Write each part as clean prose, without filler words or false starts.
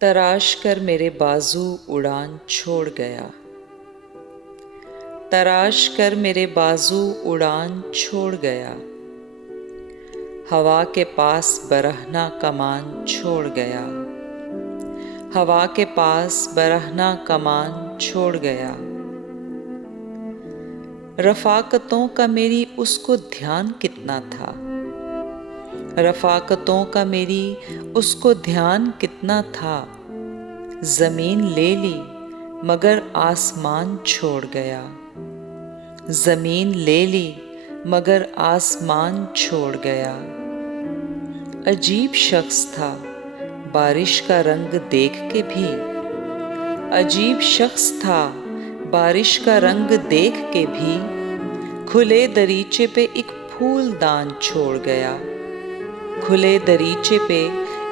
तराश कर मेरे बाजू उड़ान छोड़ गया। तराश कर मेरे बाजू उड़ान छोड़ गया। हवा के पास बरहना कमान छोड़ गया। हवा के पास बरहना कमान छोड़ गया। रफ़ाक़तों का मेरी उसको ध्यान कितना था। रफ़ाक़तों का मेरी उसको ध्यान कितना था। ज़मीन ले ली मगर आसमान छोड़ गया। ज़मीन ले ली मगर आसमान छोड़ गया। अजीब शख्स था बारिश का रंग देख के भी। अजीब शख्स था बारिश का रंग देख के भी। खुले दरीचे पे एक फूलदान छोड़ गया। खुले दरीचे पे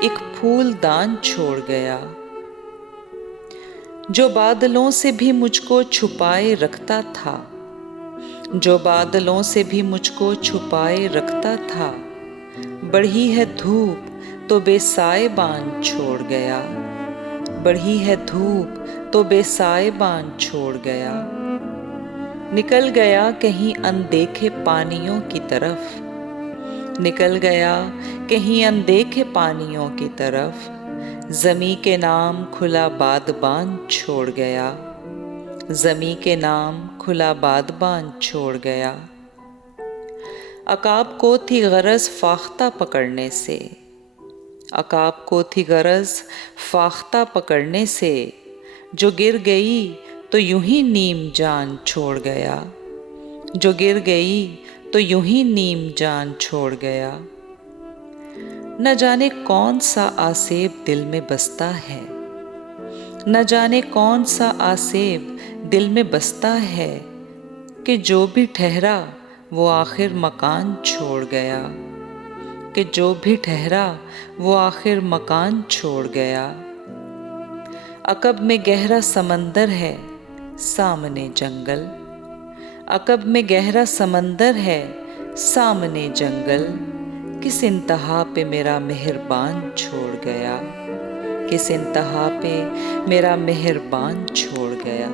एक फूलदान छोड़ गया। जो बादलों से भी मुझको छुपाए रखता था। जो बादलों से भी मुझको छुपाए रखता था। बढ़ी है धूप तो बेसाएबान छोड़ गया। बढ़ी है धूप तो बेसाएबान छोड़ गया। निकल गया कहीं अनदेखे पानियों की तरफ। निकल गया कहीं अनदेखे पानियों की तरफ। ज़मी के नाम खुला बादबान छोड़ गया। ज़मी के नाम खुला बादबान छोड़ गया। अकाब को थी गरज फाख्ता पकड़ने से। अकाब को थी गरज फाख्ता पकड़ने से। जो गिर गई तो यूं ही नीम जान छोड़ गया। जो गिर गई तो यूं ही नीम जान छोड़ गया। न जाने कौन सा आसेब दिल में बसता है। न जाने कौन सा आसेब दिल में बसता है कि जो भी ठहरा वो आखिर मकान छोड़ गया। कि जो भी ठहरा वो आखिर मकान छोड़ गया। अकब में गहरा समंदर है सामने जंगल। अकब में गहरा समंदर है सामने जंगल। किस इंतहा पे मेरा मेहरबान छोड़ गया। किस इंतहा पे मेरा मेहरबान छोड़ गया।